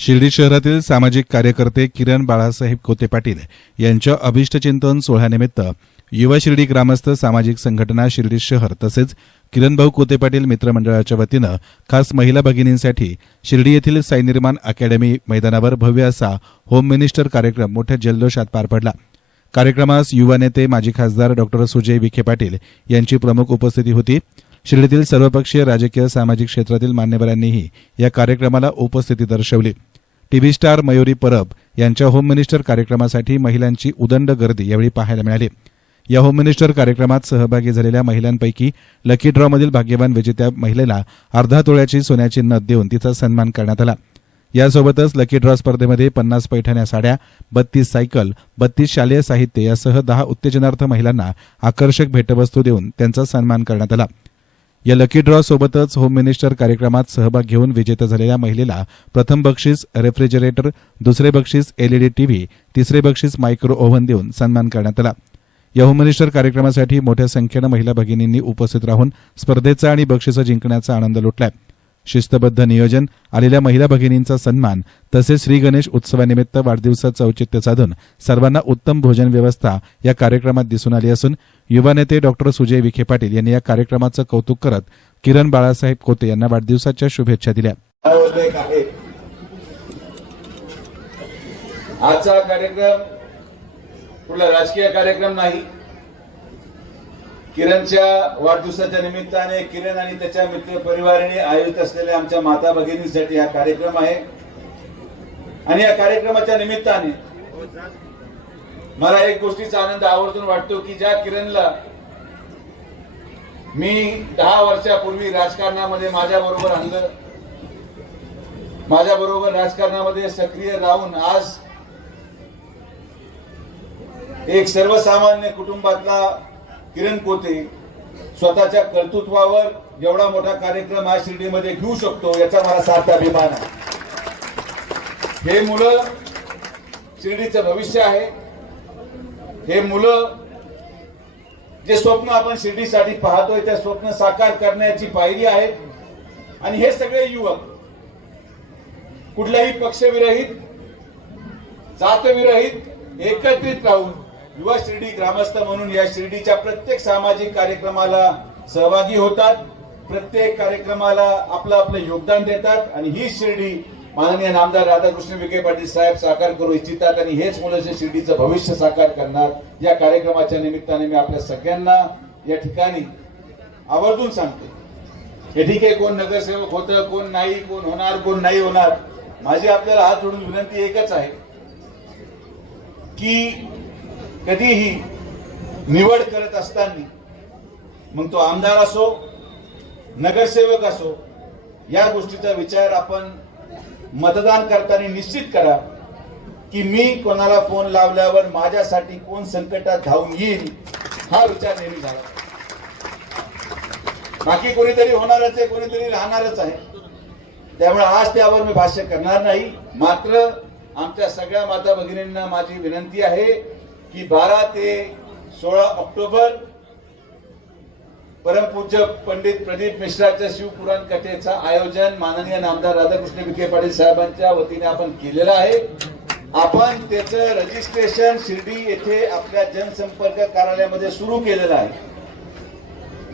शिर्डी शहरातील सामाजिक कार्यकर्ते किरण बाळासाहेब कोते पाटील यांच्या अभिष्टचिंतन सोहळ्यानिमित्त युवा शिर्डी ग्रामस्थ सामाजिक संघटना शिर्डी शहर तसेच किरणभाऊ कोते पाटील मित्रमंडळाच्या वतीनं खास महिला भगिनींसाठी शिर्डी येथील साई निर्माण अकॅडमी मैदानावर भव्य असा होम मिनिस्टर कार्यक्रम मोठ्या जल्लोषात पार पडला. कार्यक्रमास युवा नेते माजी खासदार डॉक्टर सुजय विखे पाटील यांची प्रमुख उपस्थिती होती. शिर्डीतील सर्वपक्षीय राजकीय सामाजिक क्षेत्रातील मान्यवरांनीही या कार्यक्रमाला उपस्थिती दर्शवली. टीव्ही स्टार मयुरी परब यांच्या होम मिनिस्टर कार्यक्रमासाठी महिलांची उदंड गर्दी यावेळी पाहायला मिळाली. या होम मिनिस्टर कार्यक्रमात सहभागी झालेल्या महिलांपैकी लकी ड्रॉमधील भाग्यवान विजेत्या महिलेला अर्धा तोळ्याची सोन्याची नथ देऊन तिचा सन्मान करण्यात आला. यासोबतच लकी ड्रॉ स्पर्धेमध्ये पन्नास पैठण्या साड्या बत्तीस सायकल बत्तीस शालेय साहित्य यासह दहा उत्तेजनार्थ महिलांना आकर्षक भेटवस्तू देऊन त्यांचा सन्मान करण्यात आला. या लकी ड्रॉ सोबतच होम मिनिस्टर कार्यक्रमात सहभाग घेऊन विजेता झालेल्या महिलेला प्रथम बक्षीस रेफ्रिजरेटर दुसरे बक्षीस एलईडी टीव्ही तिसरे बक्षीस मायक्रो ओव्हन देऊन सन्मान करण्यात आला. या होम मिनिस्टर कार्यक्रमासाठी मोठ्या संख्येनं महिला भगिनींनी उपस्थित राहून स्पर्धेचा आणि बक्षिसं जिंकण्याचा आनंद लुटलाय. शिस्तबद्ध नियोजन आलेल्या महिला भगिनींचा सन्मान तसेच श्री गणेश उत्सवानिमित्त वाढदिवसाचं औचित्य साधून सर्वांना उत्तम भोजन व्यवस्था या कार्यक्रमात दिसून आली असून युवा नेते डॉक्टर सुजय विखे पाटील यांनी या कार्यक्रमाचं कौतुक करत किरण बाळासाहेब कोते यांना वाढदिवसाच्या शुभेच्छा दिल्या. आजचा कार्यक्रम कुठला राजकीय कार्यक्रम नाही किरणच्या वाढदिवसाच्या निमित्ताने किरण आणि त्याच्या मित्र परिवाराने आयोजित असलेल्या आमच्या माता भगिनींसाठी हा कार्यक्रम आहे. आणि या कार्यक्रमाच्या निमित्ताने मला एक गोष्टीचा आनंद आवर्जून वाटतो की ज्या किरणला मी दहा वर्षापूर्वी राजकारणामध्ये माझ्या बरोबर आणलं माझ्या बरोबर राजकारणामध्ये सक्रिय राहून आज एक सर्वसामान्य कुटुंबातला किरण पोते स्वतःच्या कर्तृत्वावर एवढा मोठा कार्यक्रम आज शिर्डीमध्ये घेऊ शकतो याचा मला सार्थ अभिमान आहे. हे मुलं शिर्डीचं भविष्य आहे. हे मुलं जे स्वप्न आपण शिर्डीसाठी पाहतोय त्या स्वप्न साकार करण्याची पायरी आहे आणि हे सगळे युवक कुठल्याही पक्षविरहित जातविरहित एकत्रित राहून युवा शिर्डी ग्रामस्थ म्हणून या शिर्डीच्या प्रत्येक सामाजिक कार्यक्रमाला सहभागी होतात. प्रत्येक कार्यक्रमाला आपलं आपलं योगदान देतात. आणि ही शिर्डी माननीय नामदार राधाकृष्ण विखे पाटील साहेब साकार करू इच्छितात आणि हेच मुलं शिर्डीचं भविष्य साकार करणार या कार्यक्रमाच्या निमित्ताने मी आपल्या सगळ्यांना या ठिकाणी आवर्जून सांगतो. हे ठीक आहे कोण नगरसेवक होतं कोण नाही कोण होणार कोण नाही होणार माझी आपल्याला हात जोडून विनंती एकच आहे की कधीही निवड करत असताना मग तो आमदार असो नगरसेवक असो या गोष्टीचा विचार आपण मतदान करताना निश्चित करा की मी कोणाला फोन लावल्यावर माझ्यासाठी कोण संकटात धावून येईल हा विचार नेहमी झाला. बाकी कोणीतरी होणारच आहे कोणीतरी राहणारच आहे. त्यामुळे आज त्यावर मी भाष्य करणार नाही. मात्र आमच्या सगळ्या माता भगिनींना माझी विनंती आहे की बारा ते सोळा ऑक्टोबर परमपूज्य पंडित प्रदीप मिश्राच्या शिवपुराण कथेचं आयोजन माननीय नामदार राधाकृष्ण विखे पाटील साहेबांच्या वतीने आपण केलेलं आहे. आपण त्याचं रजिस्ट्रेशन शिर्डी येथे आपल्या जनसंपर्क कार्यालयामध्ये सुरू केलेलं आहे.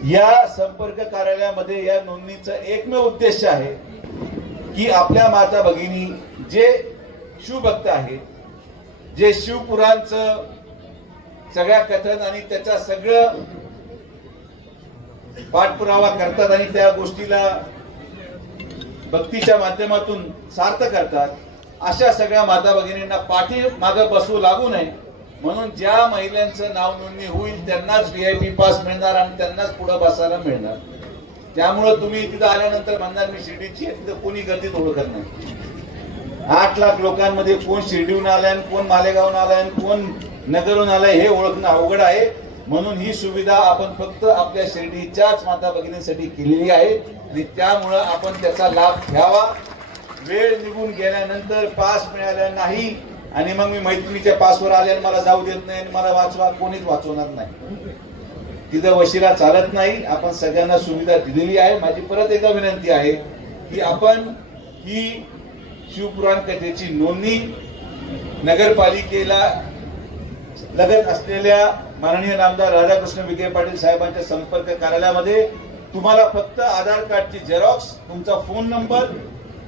या संपर्क कार्यालयामध्ये या नोंदणीचं एकमेव उद्देश आहे की आपल्या माता भगिनी जे शिवभक्त आहेत जे शिवपुराणचं सगळ्या कथन आणि त्याचा सगळं पाठपुरावा करतात आणि त्या गोष्टीला भक्तीच्या माध्यमातून सार्थ करतात. अशा सगळ्या माता भगिनींना पाठी मागं बसवू लागू नये. म्हणून ज्या महिलांचं नाव नोंदणी होईल त्यांनाच व्हीआयपी पास मिळणार आणि त्यांनाच पुढे बसायला मिळणार. त्यामुळं तुम्ही तिथं आल्यानंतर म्हणणार मी शिर्डीची आहे तिथं कोणी गर्दीत ओळखत नाही. आठ लाख लोकांमध्ये कोण शिर्डीहून आलाय आणि कोण मालेगावहून आलाय कोण नगरून आलंय हे ओळखणं अवघड आहे. म्हणून ही सुविधा आपण फक्त आपल्या शिर्डीच्याच माता भगिनींसाठी केलेली आहे. आणि त्यामुळं आपण त्याचा लाभ घ्यावा. वेळ निघून गेल्यानंतर पास मिळाला नाही. आणि मग मी मैत्रिणीच्या पासवर आले आणि मला जाऊ देत नाही आणि मला वाचवा कोणीच वाचवणार नाही. तिथं वशिला चालत नाही. आपण सगळ्यांना सुविधा दिलेली आहे. माझी परत एकदा विनंती आहे की आपण ही शिवपुराण कथेची नोंदणी नगरपालिकेला लगत असलेल्या माननीय नामदार राधाकृष्ण विखे पाटील साहेबांच्या संपर्क कार्यालयामध्ये तुम्हाला फक्त आधार कार्डची झेरॉक्स तुमचा फोन नंबर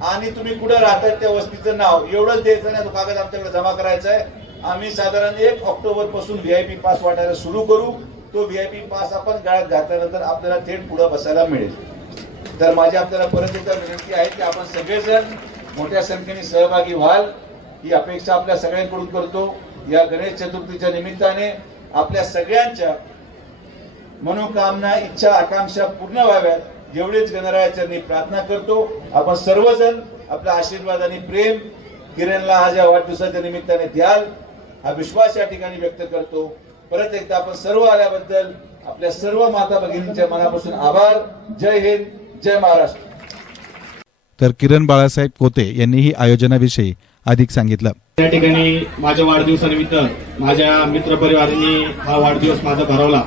आणि तुम्ही कुठे राहतात त्या वस्तीचं नाव एवढंच द्यायचं नाही तो कागद आमच्याकडे जमा करायचा आहे. आम्ही साधारण एक ऑक्टोबरपासून व्हीआयपी पास वाटायला सुरू करू. तो व्हीआयपी पास आपण गाळ्यात घातल्यानंतर आपल्याला थेट पुढे बसायला मिळेल. तर माझी आपल्याला परत एकदा विनंती आहे की आपण सगळेजण मोठ्या संख्येने सहभागी व्हाल. ही अपेक्षा आपल्या सगळ्यांकडून करतो. या गणेश चतुर्थीच्या निमित्ताने आपल्या सगळ्यांच्या मनोकामना इच्छा आकांक्षा पूर्ण व्हाव्यात. जेवढेच गणरायाचरणी प्रार्थना करतो. आपण सर्वजण आपला आशीर्वाद आणि प्रेम किरणला आज या वाढदिवसाच्या निमित्ताने द्याल हा विश्वास या ठिकाणी व्यक्त करतो. परत एकदा आपण सर्व आल्याबद्दल आपल्या सर्व माता भगिनींच्या मनापासून आभार. जय हिंद जय महाराष्ट्र. तर किरण बाळासाहेब कोते यांनीही आयोजनाविषयी अधिक सांगितलं. या ठिकाणी माझ्या वाढदिवसानिमित्त माझ्या मित्रपरिवारांनी हा वाढदिवस माझा भरवला.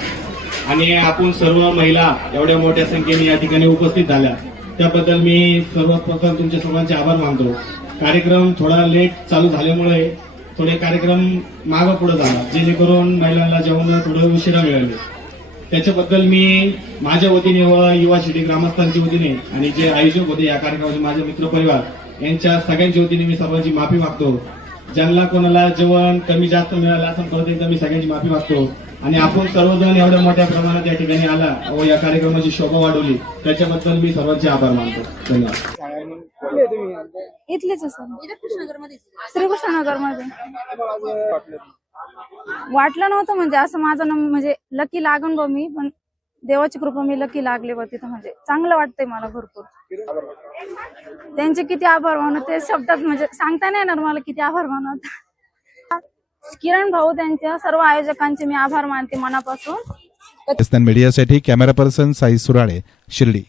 आणि आपण सर्व महिला एवढ्या मोठ्या संख्येने या ठिकाणी उपस्थित झाल्या. त्याबद्दल मी सर्वप्रथम तुमच्या सर्वांचे आभार मानतो. कार्यक्रम थोडा लेट चालू झाल्यामुळे थोडे कार्यक्रम मागं पुढे झाला जेणेकरून महिलांना जेवण थोडं उशिरा मिळाले. त्याच्याबद्दल मी माझ्या वतीने व युवा शिटी ग्रामस्थांच्या वतीने आणि जे आयोजक होते या कार्यक्रमाचे माझे मित्रपरिवार यांच्या सगळ्यांच्या वतीने मी सर्वांची माफी मागतो. ज्यांना कोणाला जेवण कमी जास्त मिळालं असं परत एकदा मी सगळ्यांची माफी मागतो. आणि आपण सर्वजण एवढ्या मोठ्या प्रमाणात या ठिकाणी आला. व या कार्यक्रमाची शोभा वाढवली. त्याच्याबद्दल मी सर्वांचे आभार मानतो. धन्यवाद. इथलेच श्रीकृष्णनगरमध्ये वाटलं नव्हतं म्हणजे असं माझं म्हणजे लकी लागून बघ मी पण देवाची कृपा मी लकी लागले बघ तिथं. म्हणजे चांगलं वाटतंय मला भरपूर. त्यांचे किती आभार मानत ते शब्दात म्हणजे सांगता नाही येणार मला किती आभार मानत. किरण भाऊ त्यांच्या सर्व आयोजकांचे मी आभार मानते मनापासून. मीडियासाठी कॅमेरा पर्सन साई सुराळे शिर्डी